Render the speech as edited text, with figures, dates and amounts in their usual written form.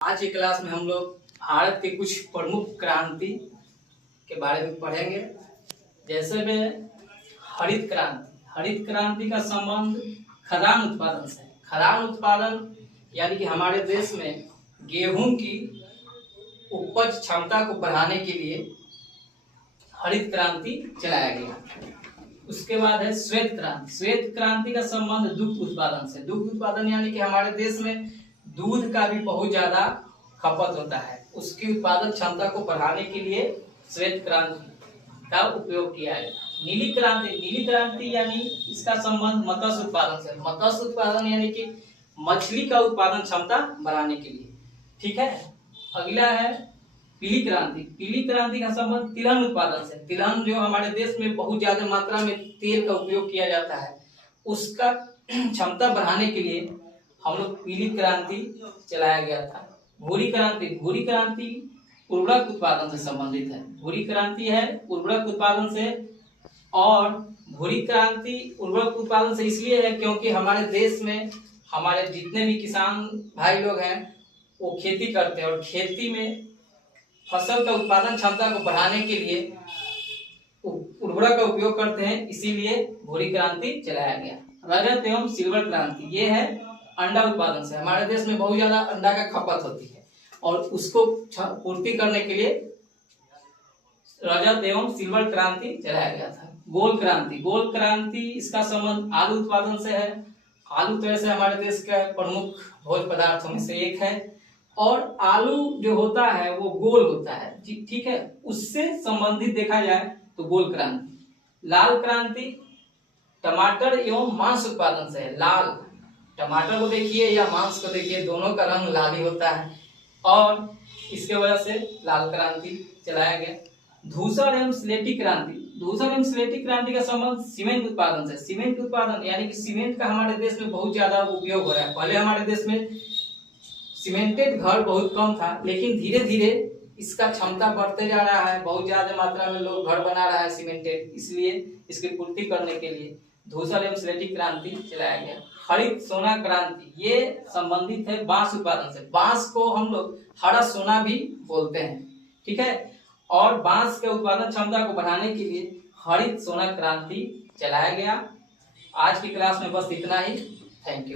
आज की क्लास में हम लोग भारत के कुछ प्रमुख क्रांति के बारे में पढ़ेंगे। जैसे में हरित क्रांति। हरित क्रांति का संबंध खदान उत्पादन से है। खदान उत्पादन यानी कि हमारे देश में गेहूं की उपज क्षमता को बढ़ाने के लिए हरित क्रांति चलाया गया। उसके बाद है श्वेत क्रांति। श्वेत क्रांति का संबंध दुग्ध उत्पादन से। दुग्ध उत्पादन यानी कि हमारे देश में दूध का भी बहुत ज्यादा खपत होता है, उसकी उत्पादन क्षमता को बढ़ाने के लिए श्वेत क्रांति का उपयोग किया है। नीली क्रांति। नीली क्रांति यानी इसका संबंध मत्स्य उत्पादन से। मत्स्य उत्पादन यानी कि मछली का उत्पादन क्षमता बढ़ाने के लिए। ठीक है। अगला है पीली क्रांति। पीली क्रांति का संबंध तिलहन उत्पादन से। तिलहन जो हमारे देश में बहुत ज्यादा मात्रा में तेल का उपयोग किया जाता है, उसका क्षमता बढ़ाने के लिए हम लोग पीली क्रांति चलाया गया था। भूरी क्रांति। भूरी क्रांति उर्वरक उत्पादन से संबंधित है। भूरी क्रांति है उर्वरक उत्पादन से, और भूरी क्रांति उर्वरक उत्पादन से इसलिए है क्योंकि हमारे देश में हमारे जितने भी किसान भाई लोग हैं वो खेती करते हैं, और खेती में फसल का उत्पादन क्षमता को बढ़ाने के लिए उर्वरक का उपयोग करते हैं, इसीलिए भूरी क्रांति चलाया गया। रजत एवं सिल्वर क्रांति ये है अंडा उत्पादन से। हमारे देश में बहुत ज्यादा अंडा का खपत होती है और उसको पूर्ति करने के लिए रजत एवं सिल्वर क्रांति चलाया गया था। गोल क्रांति। गोल क्रांति इसका संबंध आलू उत्पादन से है। आलू तो ऐसे हमारे देश का प्रमुख भोज्य पदार्थों में से एक है, और आलू जो होता है वो गोल होता है। ठीक है, उससे संबंधित देखा जाए तो गोल क्रांति। लाल क्रांति टमाटर एवं मांस उत्पादन से है। लाल, टमाटर को देखिए या मांस को देखिए, दोनों का रंग लाल ही होता है, और इसके वजह से लाल क्रांति चलाया गया। धूसर एवं स्लेटी क्रांति। धूसर एवं स्लेटी क्रांति का संबंध सीमेंट उत्पादन से। सीमेंट उत्पादन यानी कि सीमेंट का हमारे देश में बहुत ज्यादा उपयोग हो रहा है। पहले हमारे देश में सीमेंटेड घर बहुत कम था, लेकिन धीरे धीरे इसका क्षमता बढ़ते जा रहा है। बहुत ज्यादा मात्रा में लोग घर बना रहा है सीमेंटेड, इसलिए इसकी पूर्ति करने के लिए धूसर एवं स्लेटी क्रांति चलाया गया। हरित सोना क्रांति ये संबंधित है बांस उत्पादन से। बांस को हम लोग हरा सोना भी बोलते हैं। ठीक है, और बांस के उत्पादन क्षमता को बढ़ाने के लिए हरित सोना क्रांति चलाया गया। आज की क्लास में बस इतना ही। Thank you.